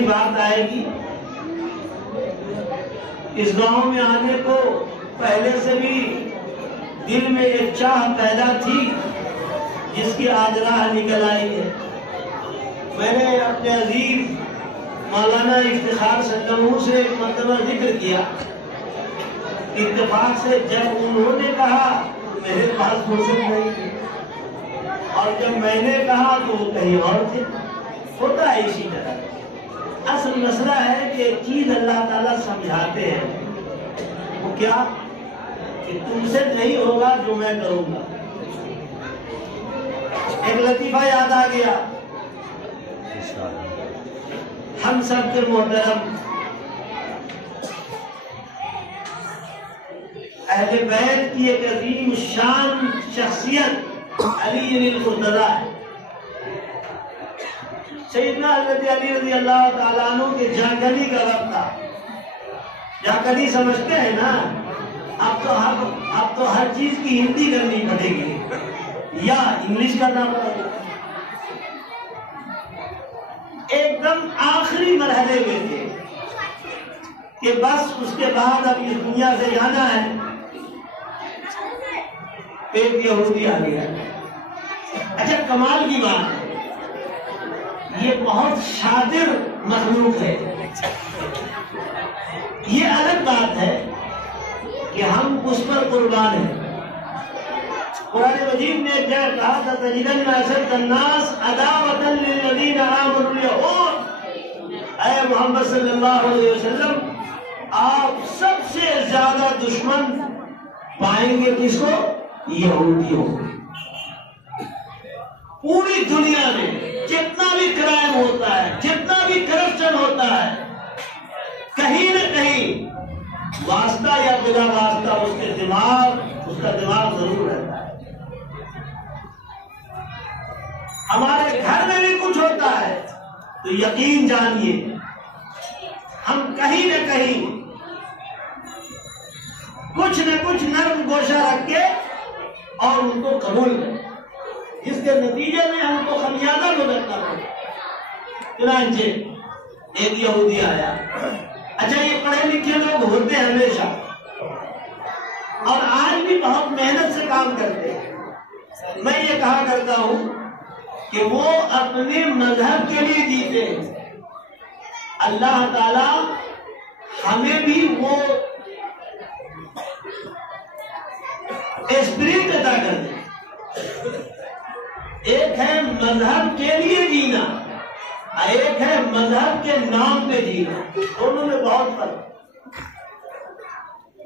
بات آئے گی، اس گاؤں میں آنے کو پہلے سے بھی دل میں ایک چاہ پیدا تھی جس کی آج راہ نکل آئی ہے۔ میں نے اپنے عزیز مولانا افتخار سلموں سے ایک مرتبہ ذکر کیا، اتفاق سے جب انہوں نے کہا میرے پاس فرصت نہیں تھی، اور جب میں نے کہا تو وہ کہیں اور تھے۔ ہوتا ہے اسی طرح۔ اصل مسئلہ ہے کہ ایک چیز اللہ تعالیٰ سمجھاتے ہیں، وہ کیا کہ تم سے نہیں ہوگا جو میں کروں گا۔ ایک لطیفہ یاد آ گیا، ہم سب کے محترم اہل بیت کی ایک عظیم شان شخصیت علی المرتضیٰ ہے۔ سیدنا حضرت علی رضی اللہ تعالیٰ عنہ کے جاگلی کا وقت تھا۔ جاگلی سمجھتے ہیں نا، اب تو ہر چیز کی ہندی کرنی پڑے گی یا انگلش کرنا پڑے گا۔ ایک دم آخری مرحلے میں تھے کہ بس اس کے بعد اب اس دنیا سے جانا ہے۔ ایک یہودی آ گیا۔ اچھا کمال کی بات ہے، یہ بہت شاطر مخلوق ہے۔ یہ الگ بات ہے کہ ہم اس پر قربان ہیں۔ قرآن مجید نے کیا کہا تھا، تجدن اشد الناس عداوۃ للذین آمنوا الیہود۔ اے محمد صلی اللہ علیہ وسلم، آپ سب سے زیادہ دشمن پائیں گے کس کو؟ یہودیوں۔ پوری دنیا میں جتنا بھی کرائم ہوتا ہے، جتنا بھی کرپشن ہوتا ہے، کہیں نہ کہیں واسطہ یا بلا واسطہ اس کا دماغ ضرور رہتا ہے۔ ہمارے گھر میں بھی کچھ ہوتا ہے تو یقین جانیے ہم کہیں نہ کہیں کچھ نہ کچھ نرم گوشہ رکھ کے اور ان کو قبول کریں، جس کے نتیجے میں ہم کو خمیازہ بھگتنا پڑے۔ چنانچہ ایک یہودی آیا۔ اچھا یہ پڑھے لکھے لوگ ہوتے ہیں ہمیشہ، اور آج بھی بہت محنت سے کام کرتے ہیں۔ میں یہ کہا کرتا ہوں کہ وہ اپنے مذہب کے لیے جیتے ہیں، اللہ تعالی ہمیں بھی وہ اسپرٹ عطا کر دے۔ ایک ہے مذہب کے لیے جینا، ایک ہے مذہب کے نام پہ جینا، دونوں میں بہت فرق۔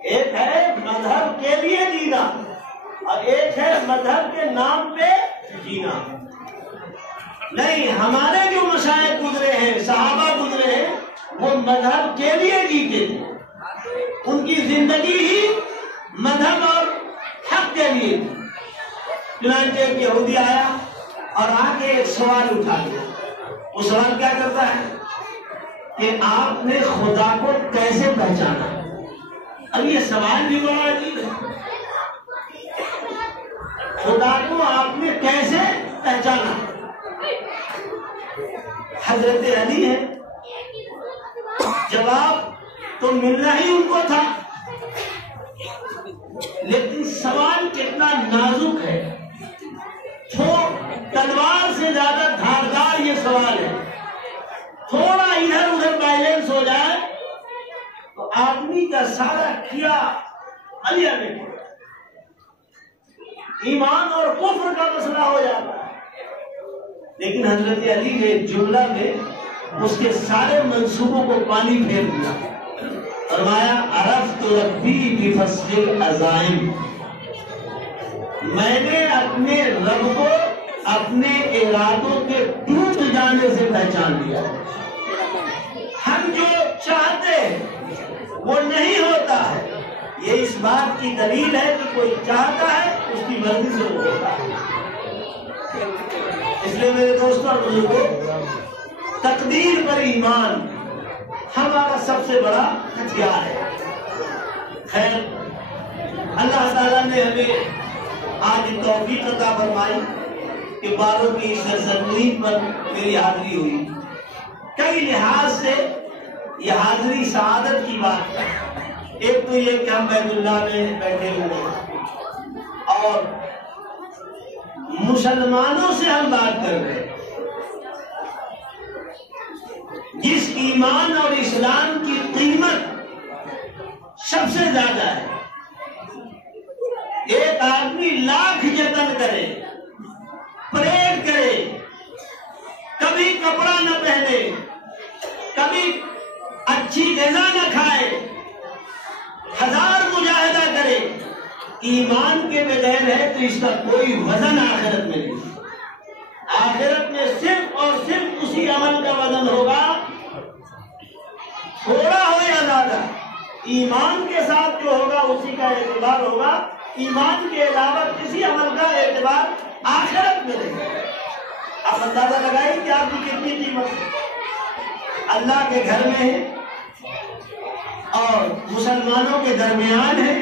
ایک ہے مذہب کے لیے جینا اور ایک ہے مذہب کے نام پہ جینا۔ نہیں، ہمارے جو مشائخ گزرے ہیں، صحابہ گزرے ہیں، وہ مذہب کے لیے جیتے تھے۔ ان کی زندگی ہی مذہب اور حق کے لیے تھی۔ چنانچہ ایک یہودی آیا اور آ کے ایک سوال اٹھا لیا۔ وہ سوال کیا کرتا ہے کہ آپ نے خدا کو کیسے پہچانا؟ اب یہ سوال بھی بڑا عجیب ہے، خدا کو آپ نے کیسے پہچانا؟ حضرت علی ہے، جواب تو ملنا ہی ان کو تھا، لیکن سوال کتنا نازک ہے، تلوار سے زیادہ دھاردار یہ سوال ہے۔ تھوڑا ادھر ادھر بیلنس ہو جائے تو آدمی کا سارا کیا علیہ میں ایمان اور کفر کا مسئلہ ہو جاتا ہے۔ لیکن حضرت علی نے ایک جملہ میں اس کے سارے منصوبوں کو پانی پھیر دیا۔ فرمایا عرفت ربی بفصل العزائم، میں نے اپنے رب کو اپنے ارادوں کے ٹوٹ جانے سے پہچان لیا۔ ہم جو چاہتے ہیں وہ نہیں ہوتا ہے، یہ اس بات کی دلیل ہے کہ کوئی چاہتا ہے اس کی مرضی سے وہ ہوتا ہے۔ اس لیے میرے دوستوں اور بزرگوں، تقدیر پر ایمان ہمارا سب سے بڑا ہتھیار ہے۔ خیر، اللہ تعالیٰ نے ہمیں آج توفیق عطا فرمائی کہ باروں کی سرزمین پر میری حاضری ہوئی۔ کئی لحاظ سے یہ حاضری سعادت کی بات ہے. ایک تو یہ کہ ہم بیت اللہ میں بیٹھے ہوئے ہیں اور مسلمانوں سے ہم بات کر رہے ہیں جس ایمان اور اسلام کی قیمت سب سے زیادہ ہے. ایک آدمی لاکھ یتن کرے، پریڈ کرے، کبھی کپڑا نہ پہنے، کبھی اچھی غذا نہ کھائے، 1000 مجاہدہ کرے، ایمان کے بغیر ہے تو اس کا کوئی وزن آخرت میں نہیں. آخرت میں صرف اور صرف اسی عمل کا وزن ہوگا، تھوڑا ہو یا زیادہ. ایمان کے ساتھ جو ہوگا اسی کا اعتبار ہوگا، ایمان کے علاوہ کسی عمل کا اعتبار آخرت میں نہیں. آپ اندازہ لگائیں کہ آپ کی کتنی قیمت ہے. اللہ کے گھر میں ہے اور مسلمانوں کے درمیان ہے،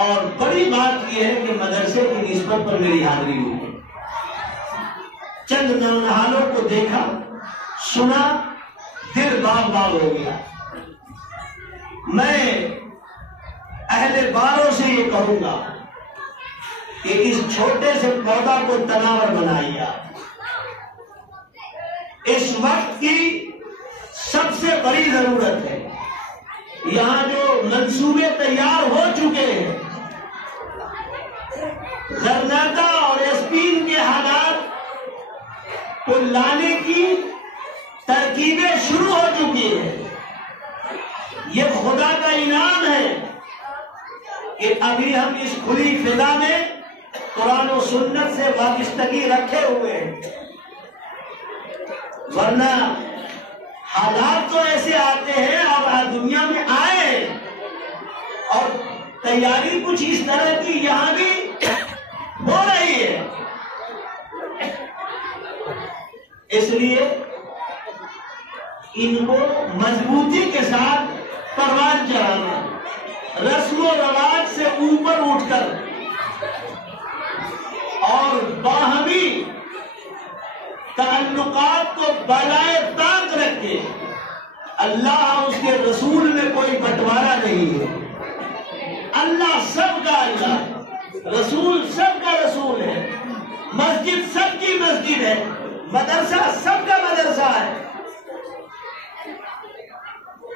اور بڑی بات یہ ہے کہ مدرسے کی نسبت پر میری حاضری ہوئی. چند نونہالوں کو دیکھا، سنا، دل باغ باغ ہو گیا. میں اہل باروں سے یہ کہوں گا کہ اس چھوٹے سے پودا کو تناور بنائیے. اس وقت کی سب سے بڑی ضرورت ہے. یہاں جو منصوبے تیار ہو چکے ہیں، غرناطہ اور اسپین کے حالات کو لانے کی ترکیبیں شروع ہو چکی ہیں. یہ خدا کا انعام ہے کہ ابھی ہم اس کھلی فضا میں قرآن و سنت سے وابستگی رکھے ہوئے ہیں، ورنہ حالات تو ایسے آتے ہیں اور دنیا میں آئے ہیں اور تیاری کچھ اس طرح کی یہاں بھی ہو رہی ہے. اس لیے ان کو مضبوطی کے ساتھ پروان چڑھانا، رسم و رواج سے اوپر اٹھ کر اور باہمی تعلقات کو بالائے طاق رکھ کے. اللہ اور اس کے رسول میں کوئی بٹوارا نہیں ہے. اللہ سب کا اللہ ہے، رسول سب کا رسول ہے، مسجد سب کی مسجد ہے، مدرسہ سب کا مدرسہ ہے.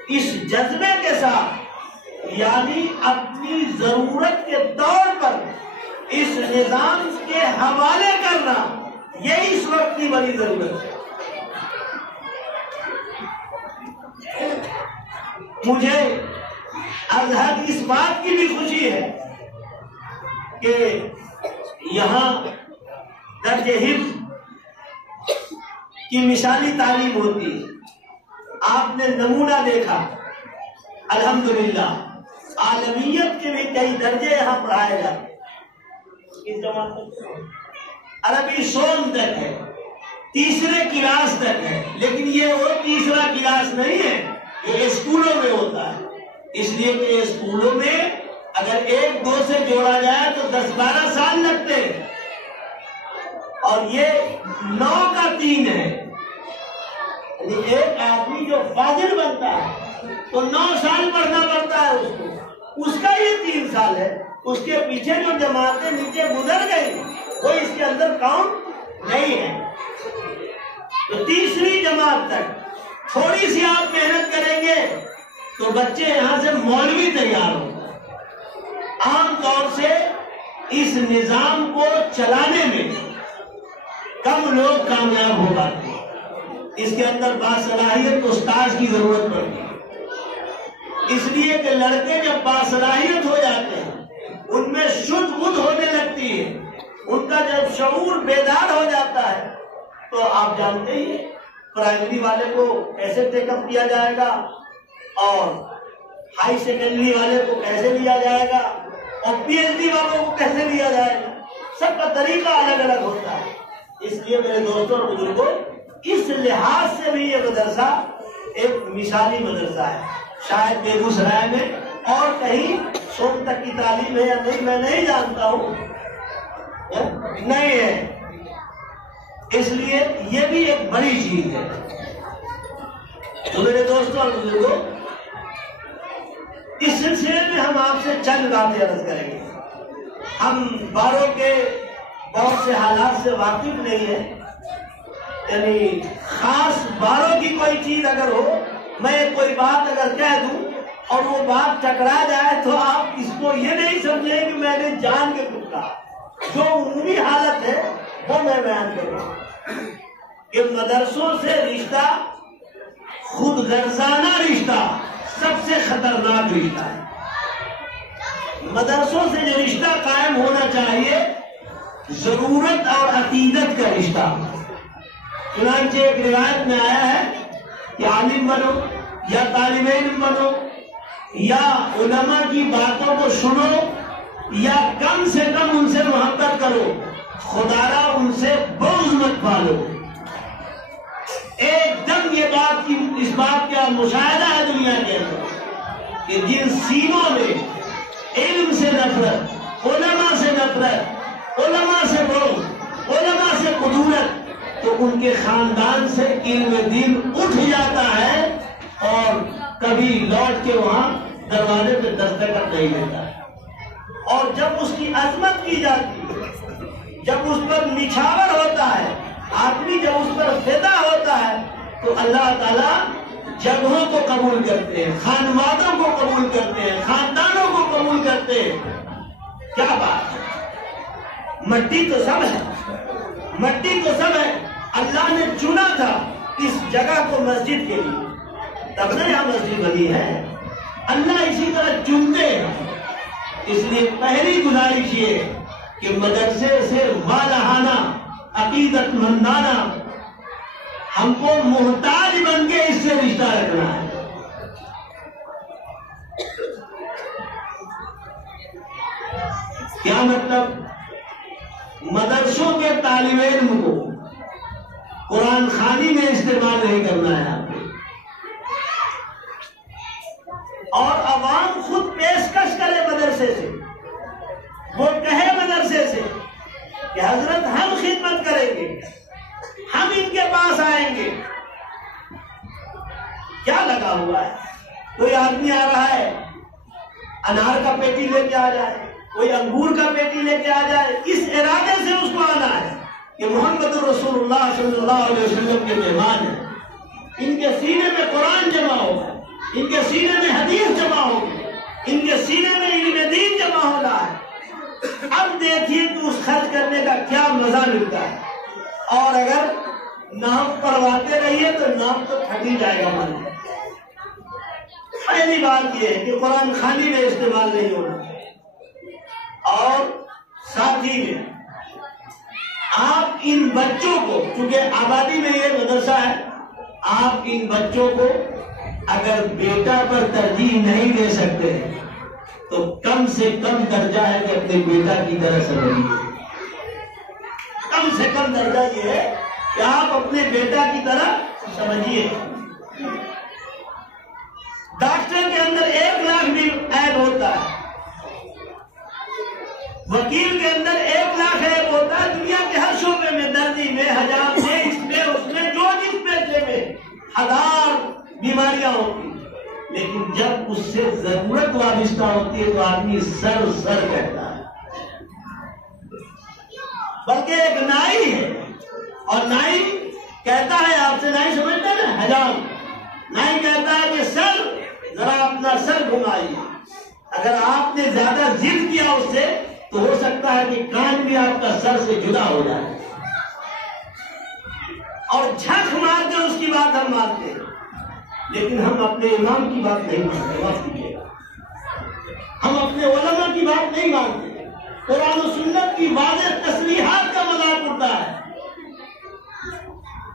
اس جذبے کے ساتھ، یعنی اپنی ضرورت کے طور پر اس نظام کے حوالے کرنا، یہی اس وقت کی بڑی ضرورت ہے. مجھے از حد اس بات کی بھی خوشی ہے کہ یہاں درج حفظ کی مثالی تعلیم ہوتی ہے. آپ نے نمونہ دیکھا، الحمدللہ عالمیت کے بھی کئی درجے یہاں پڑھائے جاتے ہیں. اس جماعت عربی سوم تک ہے، تیسرے کلاس تک ہے، لیکن یہ وہ تیسرا کلاس نہیں ہے، یہ اسکولوں میں ہوتا ہے. اس لیے کہ اسکولوں میں اگر 1-2 سے جوڑا جائے تو 10-12 سال لگتے ہیں، اور یہ 9 کا 3 ہے. ایک آدمی جو فاضل بنتا ہے تو 9 سال پڑھنا پڑتا ہے اس کو، اس کا یہ 3 سال ہے. اس کے پیچھے جو جماعتیں نیچے گزر گئی وہ اس کے اندر کاؤنٹ نہیں ہے. تو تیسری جماعت تک تھوڑی سی آپ محنت کریں گے تو بچے یہاں سے مولوی تیار ہوگا. عام طور سے اس نظام کو چلانے میں کم لوگ کامیاب ہو پاتے ہیں. اس کے اندر باصلاحیت استاذ کی ضرورت پڑتی ہے، اس لیے کہ لڑکے جب باصلاحیت ہو جاتے ہیں ان میں شدھ بدھ ہونے لگتی ہے، ان کا جب شعور بیدار ہو جاتا ہے تو آپ جانتے ہی پرائمری والے کو کیسے ٹیک اپ کیا جائے گا اور ہائی سیکنڈری والے کو کیسے لیا جائے گا اور پی ایچ ڈی والوں کو کیسے لیا جائے گا. سب کا طریقہ الگ الگ ہوتا ہے. اس لیے میرے دوستوں اور بزرگوں، اس لحاظ سے بھی یہ مدرسہ ایک مثالی مدرسہ ہے. شاید بیگوسرائے میں اور کہیں سوم تک کی تعلیم ہے یا نہیں میں نہیں جانتا ہوں، نہیں ہے. اس لیے یہ بھی ایک بڑی چیز ہے۔ تو میرے دوستوں اور بزرگوں، اس سلسلے میں ہم آپ سے چند باتیں عرض کریں گے۔ ہم باروں کے بہت سے حالات سے واقف نہیں ہیں، یعنی خاص باروں کی کوئی چیز اگر ہو، میں کوئی بات اگر کہہ دوں اور وہ بات ٹکرا جائے تو آپ اس کو یہ نہیں سمجھیں کہ میں نے جان کے کچھ کہا۔ جو عمومی حالت ہے وہ میں بیان کروں کہ مدرسوں سے رشتہ، خود غرضانہ رشتہ سب سے خطرناک رشتہ ہے۔ مدرسوں سے جو رشتہ قائم ہونا چاہیے، ضرورت اور عقیدت کا رشتہ۔ چنانچہ ایک روایت میں آیا ہے کہ عالم بنو یا طالب علم بنو یا علماء کی باتوں کو سنو یا کم سے کم ان سے محبت کرو، خدا را ان سے بغض مت پالو۔ ایک دم یہ بات کی اس بات کا مشاہدہ ہے دنیا کے اندر کہ جن سینوں میں علم سے نفرت، علماء سے نفرت، علماء سے بغض، علماء سے قدورت، تو ان کے خاندان سے علم دین اٹھ جاتا ہے اور کبھی لوٹ کے وہاں دروازے پہ دستخط نہیں دیتا ہے۔ اور جب اس کی عظمت کی جاتی ہے، جب اس پر نچھاور ہوتا ہے، آدمی جب اس پر فدا ہوتا ہے، تو اللہ تعالیٰ جگہوں کو قبول کرتے ہیں، خانوادوں کو قبول کرتے ہیں، خاندانوں کو قبول کرتے ہیں۔ کیا بات ہے! مٹی تو سب ہے، مٹی تو سب ہے، اللہ نے چنا تھا اس جگہ کو مسجد کے لیے، تب نہ یہاں مسجد بنی ہے۔ اللہ اسی طرح چنتے ہیں۔ اس لیے پہلی گزارش یہ کہ مدرسے سے والہانہ، عقیدت مندانہ، ہم کو محتاج بن کے اس سے رشتہ رکھنا ہے۔ کیا مطلب؟ مدرسوں کے طالب علم کو قرآن خوانی میں استعمال نہیں کرنا ہے آپ کو، اور عوام خود پیشکش کرے مدرسے سے، وہ کہے مدرسے سے کہ حضرت ہم خدمت کریں گے، ہم ان کے پاس آئیں گے۔ کیا لگا ہوا ہے؟ کوئی آدمی آ رہا ہے، انار کا پیٹی لے کے آ جائے، کوئی انگور کا پیٹی لے کے آ جائے، اس ارادے سے اس کو آنا ہے کہ محمد رسول اللہ صلی اللہ علیہ وسلم کے مہمان ہیں، ان کے سینے میں قرآن جمع ہوگا، ان کے سینے میں حدیث جمع ہوگی، ان کے سینے میں علم دین جمع ہونا ہے۔ اب دیکھیے کہ اس خرچ کرنے کا کیا مزہ ملتا ہے، اور اگر نام پڑھواتے رہیے تو نام تو پھٹ ہی جائے گا من۔ پہلی بات یہ ہے کہ قرآن خوانی میں استعمال نہیں ہونا، اور ساتھ ہی میں آپ ان بچوں کو، چونکہ آبادی میں یہ مدرسہ ہے، آپ ان بچوں کو اگر بیٹا پر ترجیح نہیں دے سکتے تو کم سے کم درجہ ہے کہ اپنے بیٹا کی طرح سمجھیے۔ کم سے کم درجہ یہ ہے کہ آپ اپنے بیٹا کی طرح سمجھیے۔ ڈاکٹر کے اندر 1 لاکھ بھی عیب ہوتا ہے، وکیل کے اندر 1 لاکھ عیب ہوتا ہے، دنیا کے ہر شعبے میں، دردی میں، حجام میں، اس میں، اس میں، جو جس پیسے میں 1000 بیماریاں ہوتی ہیں، لیکن جب اس سے ضرورت وابستہ ہوتی ہے تو آدمی سر کہتا ہے۔ بلکہ ایک نائی ہے، اور نائی کہتا ہے، آپ سے نائی سمجھتے ہیں نا، حجام، نائی کہتا ہے کہ سر ذرا اپنا سر گھمائیے۔ اگر آپ نے زیادہ ضد کیا اس سے تو ہو سکتا ہے کہ کان بھی آپ کا سر سے جدا ہو جائے، اور جھک مار کے اس کی بات ہم مانتے ہیں، لیکن ہم اپنے امام کی بات نہیں مانتے۔ معاف کیجیے گا، ہم اپنے علماء کی بات نہیں مانتے۔ قرآن و سنت کی واضح تصریحات کا مذاق اڑتا ہے۔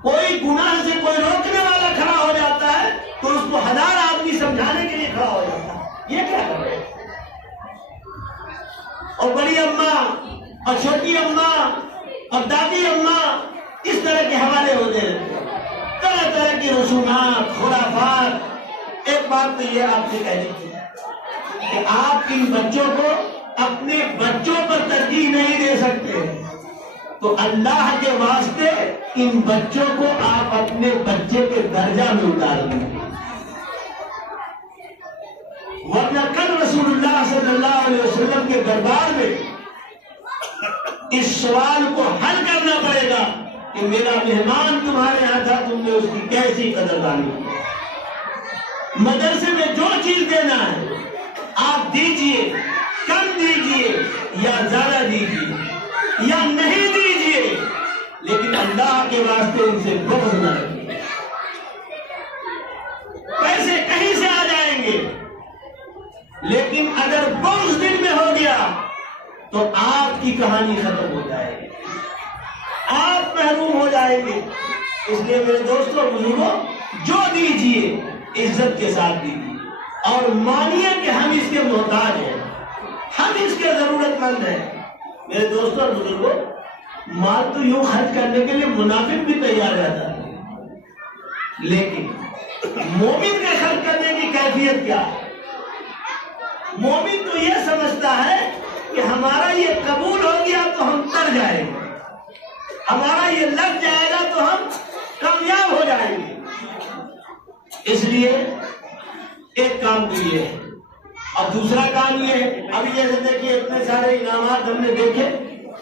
کوئی گناہ سے کوئی روکنے والا کھڑا ہو جاتا ہے تو اس کو 1000 آدمی سمجھانے کے لیے کھڑا ہو جاتا ہے۔ یہ کیا کر رہے ہیں؟ اور بڑی اماں اور چھوٹی اماں اور دادی اماں اس طرح کے حوالے ہو گئے، طرح طرح کی رسومات، خرافات۔ ایک بات تو یہ آپ سے کہنی تھی کہ آپ ان بچوں کو اپنے بچوں پر ترجیح نہیں دے سکتے، تو اللہ کے واسطے ان بچوں کو آپ اپنے بچے کے درجہ میں اتار دیں، ورنہ کل رسول اللہ صلی اللہ علیہ وسلم کے دربار میں اس سوال کو حل کرنا پڑے گا کہ میرا مہمان تمہارے یہاں تھا، تم نے اس کی کیسی قدردانی کی۔ مدرسے میں جو چیز دینا ہے آپ دیجئے، کم دیجئے یا زیادہ دیجئے یا نہیں دیجئے، لیکن اللہ کے واسطے ان سے بغض نہ رکھیے۔ پیسے کہیں سے آ جائیں گے، لیکن اگر بغض دل میں ہو گیا تو آپ کی کہانی ختم ہو جائے گی، آپ محروم ہو جائیں گے۔ اس لیے میرے دوستوں بزرگوں، جو دیجئے عزت کے ساتھ دیجئے اور مانیے کہ ہم اس کے محتاج ہیں، ہم اس کے ضرورت مند ہیں۔ میرے دوستوں بزرگوں، مال تو یوں خرچ کرنے کے لیے منافق بھی تیار رہتا ہے، لیکن مومن کے خرچ کرنے کی کیفیت کیا ہے؟ مومن تو یہ سمجھتا ہے کہ ہمارا یہ قبول ہو گیا تو ہم تر جائیں گے، ہمارا یہ لگ جائے گا تو ہم کامیاب ہو جائیں گے۔ اس لیے ایک کام تو یہ ہے، اور دوسرا کام یہ ہے، ابھی جیسے دیکھیے اتنے سارے انعامات ہم نے دیکھے،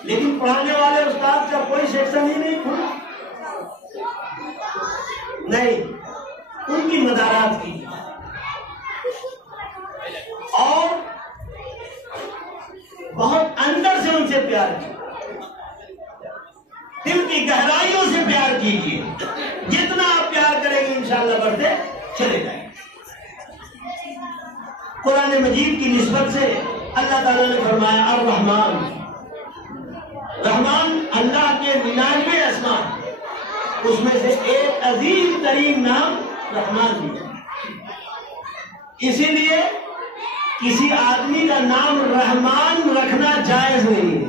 لیکن پڑھانے والے استاد کا کوئی سیکشن ہی نہیں کھلا، نہیں، ان کی مدارات کی اور بہت اندر سے ان سے پیار کیا، دل کی گہرائیوں سے پیار کیجیے، جتنا آپ پیار کریں گے انشاءاللہ بڑھتے چلے جائیں۔ قرآن مجید کی نسبت سے اللہ تعالیٰ نے فرمایا الرحمن، رحمان اللہ کے 99 اسماء، اس میں سے ایک عظیم ترین نام رحمان بھی ہے۔ اسی لیے کسی آدمی کا نام رحمان رکھنا جائز نہیں ہے،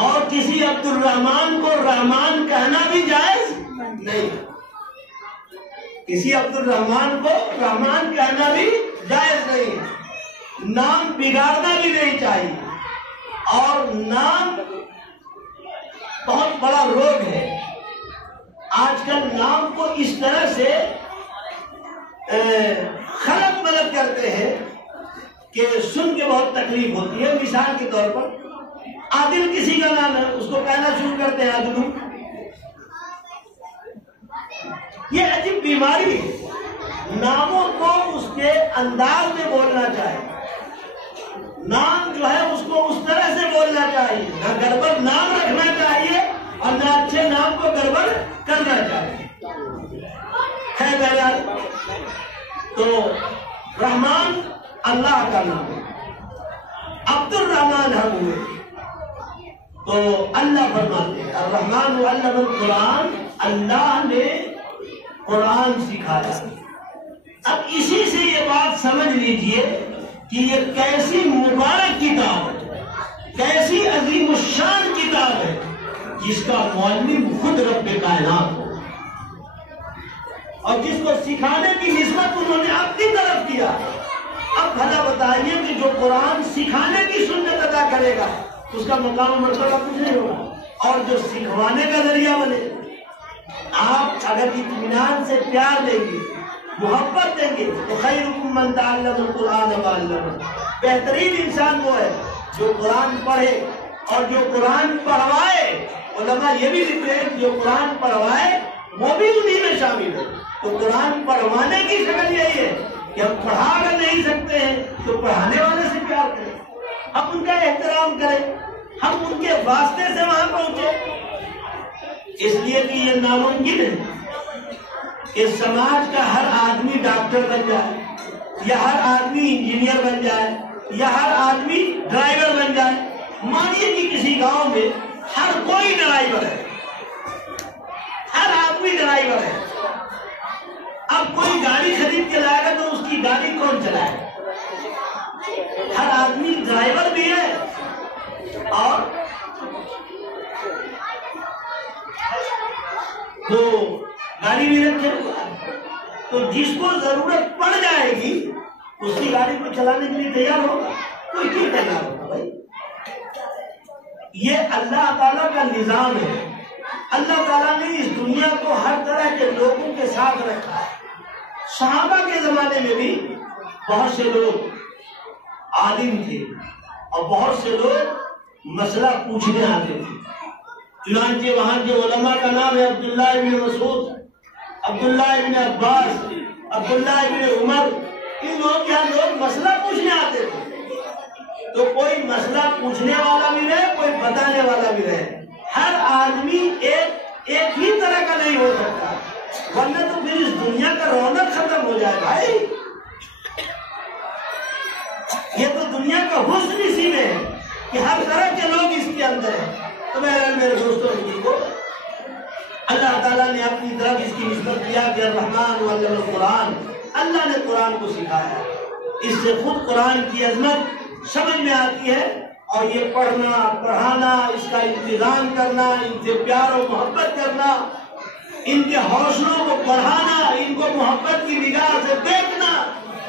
اور کسی عبد الرحمان کو رحمان کہنا بھی جائز نہیں، کسی عبد الرحمان کو رحمان کہنا بھی جائز نہیں، نام بگاڑنا بھی نہیں چاہیے۔ اور نام بہت بڑا روگ ہے، آج کل نام کو اس طرح سے خلط ملط کرتے ہیں کہ سن کے بہت تکلیف ہوتی ہے۔ مثال کے طور پر عادل کسی کا نام ہے، اس کو کہنا شروع کرتے ہیں عادلو، یہ عجیب بیماری ہے۔ ناموں کو اس کے انداز میں بولنا چاہیے، نام جو ہے اس کو اس طرح سے بولنا چاہیے، نہ گڑبڑ نام رکھنا چاہیے اور نہ اچھے نام کو گڑبڑ کرنا چاہیے۔ ہے بہرحال، تو رحمان اللہ کا نام ہے، عبد الرحمان ہم ہوئے تو اللہ فرماتے ہیں الرحمن علم القرآن، اللہ نے قرآن سکھایا۔ اب اسی سے یہ بات سمجھ لیجئے کہ یہ کیسی مبارک کتاب ہے، کیسی عظیم الشان کتاب ہے، جس کا معلم خود رب کائنات ہو، اور جس کو سکھانے کی نسبت انہوں نے اپنی طرف کیا۔ اب بھلا بتائیے کہ جو قرآن سکھانے کی سنت ادا کرے گا اس کا مقام و مرتبہ کچھ نہیں ہوگا، اور جو سکھوانے کا ذریعہ بنے، آپ اگر اطمینان سے پیار دیں گے، محبت دیں گے تو خیرکم من تعلم القرآن وعلمہ، بہترین انسان وہ ہے جو قرآن پڑھے اور جو قرآن پڑھوائے۔ علماء یہ بھی لکھتے ہیں جو قرآن پڑھوائے وہ بھی انہی میں شامل ہے۔ تو قرآن پڑھوانے کی شکل یہی ہے کہ ہم پڑھا کر نہیں سکتے ہیں تو پڑھانے والے سے پیار کریں، ہم ان کا احترام کریں، ہم ان کے واسطے سے وہاں پہنچے۔ اس لیے کہ یہ ناممکن ہے کہ سماج کا ہر آدمی ڈاکٹر بن جائے، یا ہر آدمی انجینئر بن جائے، یا ہر آدمی ڈرائیور بن جائے۔ مانیے کہ کسی گاؤں میں ہر کوئی ڈرائیور ہے، ہر آدمی ڈرائیور ہے، اب کوئی گاڑی خرید کے لائے گا تو اس کی گاڑی کون چلائے گا؟ ہر آدمی ڈرائیور بھی ہے اور تو گاڑی بھی رکھے، تو جس کو ضرورت پڑ جائے گی اس کی گاڑی کو چلانے کے لیے تیار ہوگا، کوئی کیوں تیار ہوگا بھائی؟ یہ اللہ تعالیٰ کا نظام ہے. اللہ تعالیٰ نے اس دنیا کو ہر طرح کے لوگوں کے ساتھ رکھا ہے. صحابہ کے زمانے میں بھی بہت سے لوگ عالم تھے اور بہت سے لوگ مسئلہ پوچھنے آتے تھے. چنانچہ وہاں کے علماء کا نام ہے عبداللہ ابن مسعود، عبداللہ ابن عباس، عبداللہ ابن عمر. ان لوگ یہاں لوگ مسئلہ پوچھنے آتے تھے. تو کوئی مسئلہ پوچھنے والا بھی رہے، کوئی بتانے والا بھی رہے. ہر آدمی ایک ہی طرح کا نہیں ہو سکتا، ورنہ تو پھر اس دنیا کا رونق ختم ہو جائے بھائی. یہ تو دنیا کا حسن اسی میں ہے کہ ہر طرح کے لوگ اس کے اندر ہیں. تو میرے دوستوں کو اللہ تعالیٰ نے اپنی طرف اس کی نسبت کیا کہ الرحمن علم القرآن. اللہ نے قرآن کو سکھایا. اس سے خود قرآن کی عظمت سمجھ میں آتی ہے. اور یہ پڑھنا، پڑھانا، اس کا انتظام کرنا، ان سے پیار و محبت کرنا، ان کے حوصلوں کو بڑھانا، ان کو محبت کی نگاہ سے دیکھنا،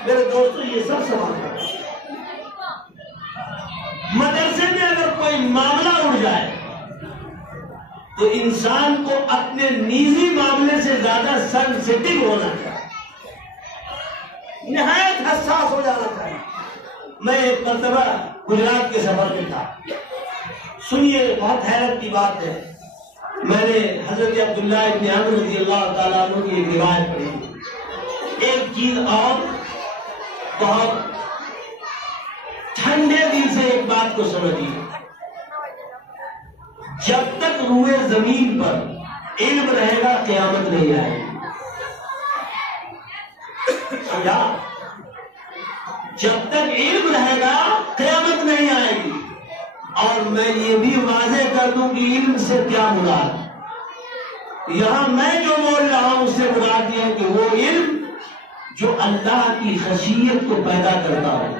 میرے دوستو یہ سب سوال ہے. مدرسے میں اگر کوئی معاملہ اڑ جائے تو انسان کو اپنے نجی معاملے سے زیادہ سینسیٹیو ہونا چاہیے، نہایت حساس ہو جانا چاہیے. میں ایک مرتبہ گجرات کے سفر میں تھا. سنیے، بہت حیرت کی بات ہے. میں نے حضرت عبداللہ ابن عمر رضی اللہ تعالیٰ عنہ کی ایک روایت پڑھی. ایک چیز اور بہت ٹھنڈے دل سے ایک بات کو سمجھیے. جب تک روئے زمین پر علم رہے گا قیامت نہیں آئے گی. سمجھا؟ جب تک علم رہے گا قیامت نہیں آئے گی. اور میں یہ بھی واضح کر دوں کہ علم سے کیا مراد. یہاں میں جو بول رہا ہوں اس سے مراد یہ ہے کہ وہ علم جو اللہ کی خشیت کو پیدا کرتا ہے.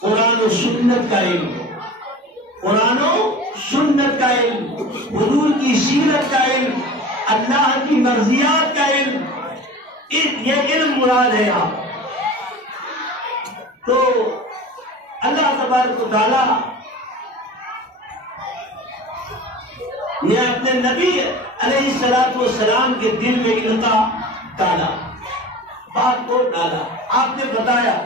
قرآن و سنت کا علم، قرآن و سنت کا علم، حضور کی سیرت کا علم، اللہ کی مرضیات کا علم، یہ علم مراد ہے. یہاں تو اللہ تبارک و تعالیٰ نے اپنے نبی علیہ السلام کے دل میں علم کا ڈالا، بات کو ڈالا. آپ نے بتایا،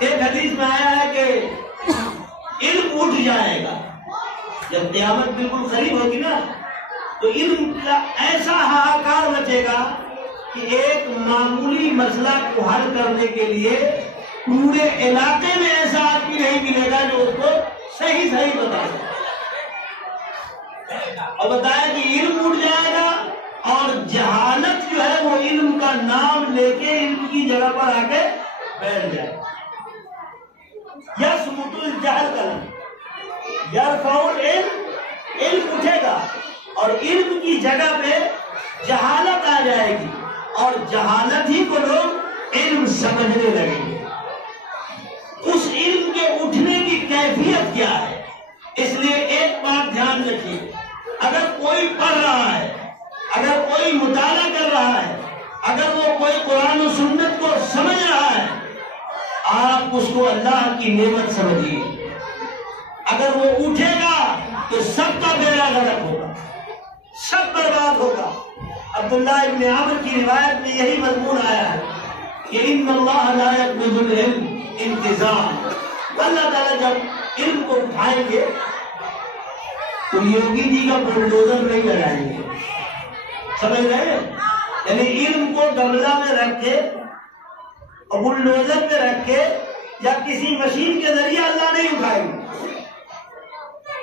ایک حدیث میں آیا ہے کہ علم اٹھ جائے گا جب قیامت بالکل قریب ہوگی نا، تو علم کا ایسا ہاہاکار مچے گا کہ ایک معمولی مسئلہ کو حل کرنے کے لیے پورے علاقے میں ایسا آدمی نہیں ملے گا جو اس کو صحیح بتا سکے. اور بتایا کہ علم اٹھ جائے گا اور جہالت جو ہے وہ علم کا نام لے کے علم کی جگہ پر آ کے بیٹھ جائے. یسمت الجہل کا یرفع العلم، علم اٹھے گا اور علم کی جگہ پہ جہالت آ جائے گی اور جہالت ہی کو لوگ علم سمجھنے لگیں گے. اس علم کے اٹھنے کی کیفیت کیا ہے؟ اس لیے ایک بات دھیان رکھیے، اگر کوئی پڑھ رہا ہے، اگر کوئی مطالعہ کر رہا ہے، اگر وہ کوئی قرآن و سنت کو سمجھ رہا ہے، آپ اس کو اللہ کی نعمت سمجھیے. اگر وہ اٹھے گا تو سب کا بیڑا غرق ہوگا، سب برباد ہوگا. عبداللہ ابن عمر کی روایت میں یہی مضمون آیا ہے کہ ان اللہ لا يقبض العلم انتظام. اللہ تعالیٰ جب علم کو اٹھائیں گے تو یوگی جی کا بلڈوزر نہیں لگائیں گے. سمجھ رہے؟ یعنی علم کو گملہ میں رکھ کے اور بلڈوزر پہ رکھ کے یا کسی مشین کے ذریعے اللہ نہیں اٹھائے گا.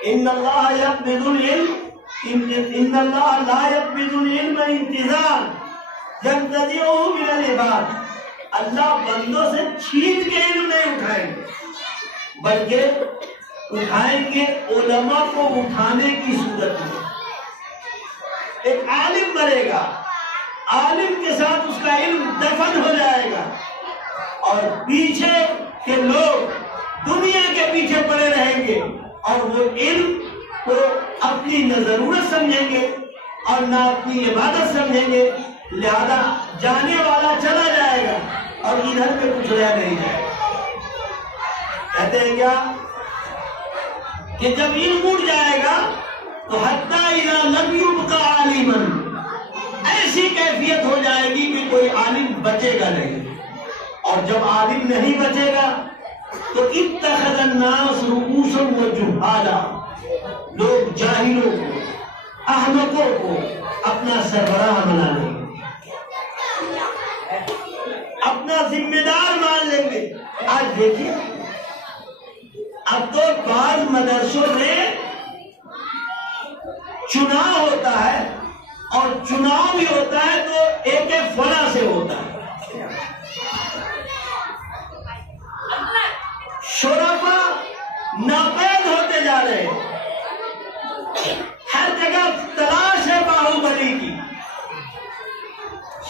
ان اللہ یقبض العلم، ان اللہ لا یقبض العلم انتظام ينتزعه من العباد. اللہ بندوں سے چھین کے علم نہیں اٹھائیں گے بلکہ اٹھائیں گے علماء کو اٹھانے کی صورت میں. ایک عالم مرے گا، عالم کے ساتھ اس کا علم دفن ہو جائے گا اور پیچھے کے لوگ دنیا کے پیچھے پڑے رہیں گے اور وہ علم کو اپنی نہ ضرورت سمجھیں گے اور نہ اپنی عبادت سمجھیں گے. لہذا جانے والا چلا جائے گا اور ادھر پہ کچھ رہ نہیں جائے گا. کہتے ہیں کیا کہ جب علم اٹھ جائے گا تو حتیٰ اذا لم یبق عالما، ایسی کیفیت ہو جائے گی کہ کوئی عالم بچے گا نہیں، اور جب عالم نہیں بچے گا تو اتخذ الناس رؤوسا وجهالا، لوگ جاہلوں کو، احمقوں کو اپنا سربراہ بنا لیں گے، اپنا ذمہ دار مان لیں گے۔ آج دیکھیے اب تو بعض مدرسوں میں چناؤ ہوتا ہے، اور چناؤ بھی ہوتا ہے تو ایک فلاں سے ہوتا ہے، شرفا ناپید ہوتے جا رہے ہیں، ہر جگہ تلاش ہے باہوبلی کی،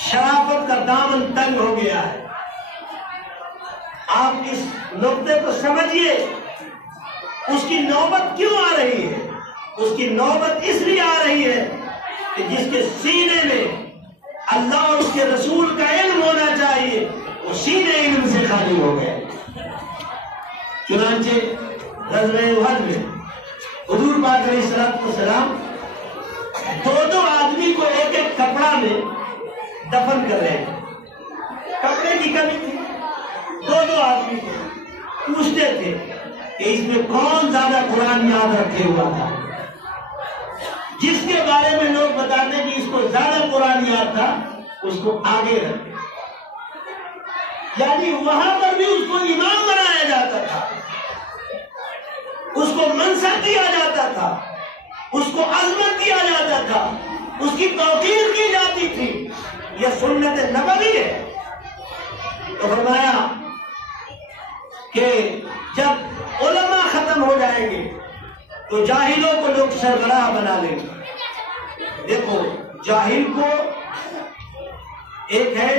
شرافت کا دامن تنگ ہو گیا ہے۔ آپ اس نقطے کو سمجھیے، اس کی نوبت کیوں آ رہی ہے؟ اس کی نوبت اس لیے آ رہی ہے کہ جس کے سینے میں اللہ اور اس کے رسول کا علم ہونا چاہیے، وہ سینے علم سے خالی ہو گئے۔ چنانچہ غزوہ احد میں حضور پاک علیہ السلام دو آدمی کو ایک ایک کپڑا میں دفن کر رہے ہیں، کپڑے کی کمی تھی، دو آدمی کو پوچھتے تھے کہ اس میں کون زیادہ قرآن یاد رکھے ہوا تھا، جس کے بارے میں لوگ بتاتے کہ اس کو زیادہ قرآن یاد تھا اس کو آگے رکھے، یعنی وہاں پر بھی اس کو امام بنایا جاتا تھا، اس کو منصب دیا جاتا تھا، اس کو عظمت دیا جاتا تھا، اس کی توقیر کی جاتی تھی۔ یہ سنت نبوی ہے۔ تو فرمایا کہ جب علماء ختم ہو جائیں گے تو جاہلوں کو لوگ سربراہ بنا لیں گے۔ دیکھو جاہل کو ایک ہے،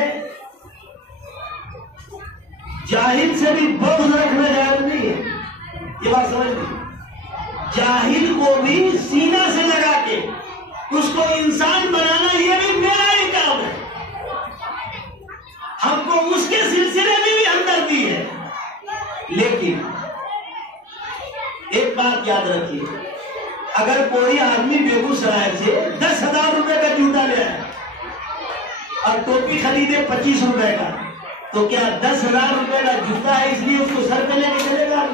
جاہل سے بھی بغض رکھنا جائز نہیں ہے، یہ بات سمجھ لیں۔ جاہل کو بھی سینہ سے لگا کے اس کو انسان بنانا یہ بھی میرا ہی کام ہے، ہم کو اس کے سلسلے میں بھی ہمدردی ہے۔ لیکن ایک بات یاد رکھیے، اگر کوئی آدمی بیگوسرائے سے 10,000 روپے کا جوتا لے آئے اور ٹوپی خریدے 25 روپے کا، تو کیا 10,000 روپے کا جوتا ہے اس لیے اس کو سر پہ لے کے چلے گا؟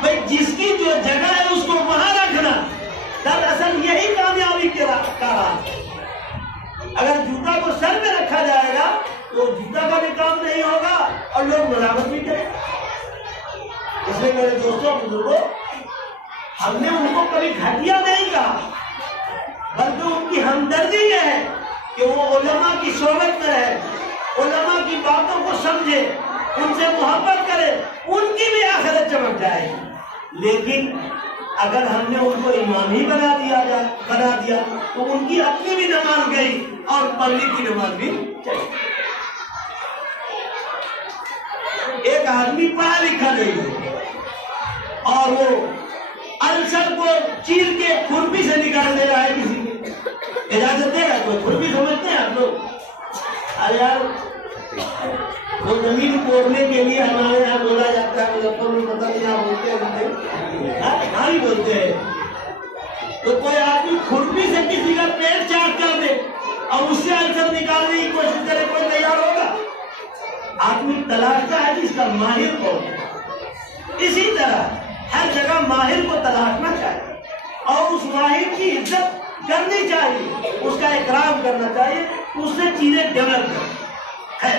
بھائی جس کی جو جگہ ہے اس کو وہاں رکھنا دراصل یہی کامیابی کا راز ہے۔ اگر جوتا کو سر میں رکھا جائے گا تو جوتا کا بھی کام نہیں ہوگا اور لوگ ملامت بھی کریں گے۔ اس لیے میرے دوستوں بزرگوں، ہم نے ان کو کبھی گھٹیا نہیں کہا، بلکہ ان کی ہمدردی یہ ہے کہ وہ علماء کی صحبت میں رہے، علماء کی باتوں کو سمجھے، ان سے محبت کرے، ان کی بھی آخرت چمک جائے گی۔ لیکن اگر ہم نے ان کو امام ہی بنا دیا تو ان کی اپنی بھی نماز گئی اور پبلک کی نماز بھی چلی۔ ایک آدمی پڑھا لکھا نہیں ہے اور وہ السر کو چیر کے کھرپی سے نکال دے رہا ہے، کسی کو اجازت دے گا؟ کوئی کھرپی سمجھتے ہیں آپ لوگ؟ ارے یار وہ زمین کوڑنے کے لیے ہمارے یہاں بولا جاتا ہے، مظفر میں پتہ نہیں آپ بولتے ہیں، ہاں ہی بولتے ہیں۔ تو کوئی آدمی کھرپی سے کسی کا پیٹ چاٹ کر دے اور اس سے السر نکالنے کی کوشش کرے، کوئی تیار ہوگا؟ آدمی تلاشتا ہے جس کا ماہر کون ہے۔ اسی طرح ہر جگہ ماہر کو تلاشنا چاہیے اور اس ماہر کی عزت کرنی چاہیے، اس کا اکرام کرنا چاہیے، اس سے چیزیں ڈیولپ ہے۔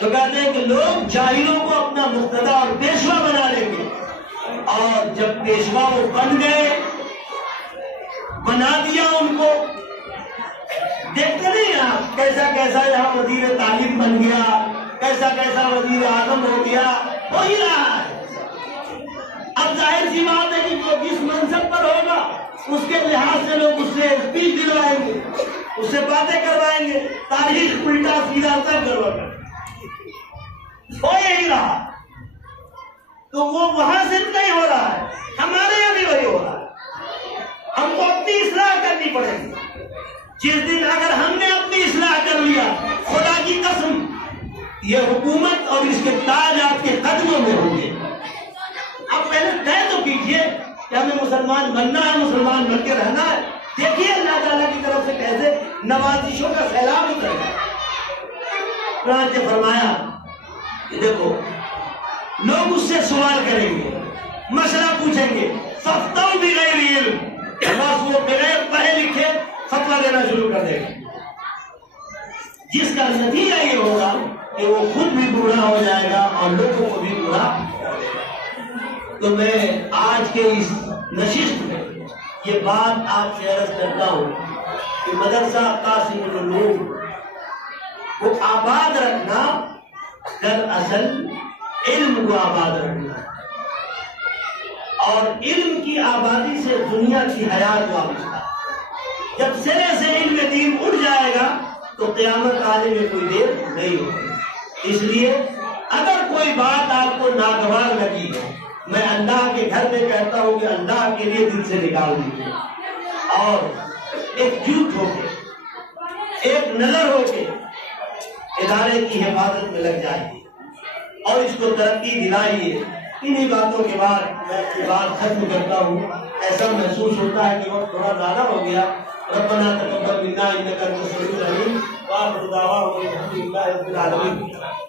تو کہتے ہیں کہ لوگ جاہلوں کو اپنا مقتدی اور پیشوا بنا لیں گے، اور جب پیشوا وہ بن گئے، بنا دیا ان کو، دیکھتے نہیں آپ کیسا کیسا یہاں وزیر تعلیم بن گیا، کیسا کیسا وزیر اعظم ہو گیا، ہو ہی رہا ہے۔ اب ظاہر سی بات ہے کہ جو جس منصب پر ہوگا اس کے لحاظ سے لوگ اس سے اسپیچ دلوائیں گے، اس سے باتیں کروائیں گے، تاریخ الٹا سیدھا سب کروا کر ہو یہی رہا۔ تو وہ وہاں صرف نہیں ہو رہا ہے، ہمارے یہاں بھی وہی ہو رہا ہے۔ ہم کو اپنی اصلاح کرنی پڑے گی۔ جس دن اگر ہم نے اپنی اصلاح کر لیا، خدا کی قسم یہ حکومت اور اس کے تاج آپ کے قدموں میں ہوں گے۔ اب پہلے طے تو کیجئے کہ ہمیں مسلمان بننا ہے، مسلمان بن کے رہنا ہے. دیکھیے اللہ تعالیٰ کی طرف سے کیسے نوازشوں کا سیلاب اتر گیا. چنانچہ فرمایا کہ دیکھو لوگ اس سے سوال کریں گے، مسئلہ پوچھیں گے، فَافْتَوْا بِغَيْرِ عِلْمٍ، بس وہ بغیر پڑھے لکھے فتویٰ دینا شروع کر دے گا، جس کا نتیجہ یہ ہوگا کہ وہ خود بھی گمراہ ہو جائے گا اور لوگوں کو بھی گمراہ کر دے گا. تو میں آج کے اس نشست میں یہ بات آپ سے عرض کرتا ہوں کہ مدرسہ قاسم العلوم کو آباد رکھنا دراصل علم کو آباد رکھنا، اور علم کی آبادی سے دنیا کی حیات وابستہ ہے. جب سرے سے علم دین اٹھ جائے گا تو قیامت آنے میں کوئی دیر نہیں ہوگی. اس لیے اگر کوئی بات آپ کو ناگوار لگی ہے، میں اللہ کے گھر میں کہتا ہوں کہ اللہ کے لیے دل سے نکال دیجیے اور ایک جھوٹ ہو کے، ایک نظر ہو کے ادارے کی حفاظت میں لگ جائیے اور اس کو ترقی دلائیے. انہی باتوں کے بعد میں اپنی بات ختم کرتا ہوں. ایسا محسوس ہوتا ہے کہ وقت تھوڑا زیادہ ہو گیا. ربنا تقبل منا انک انت السمیع العلیم وآخر دعوانا الحمد للہ رب العالمین.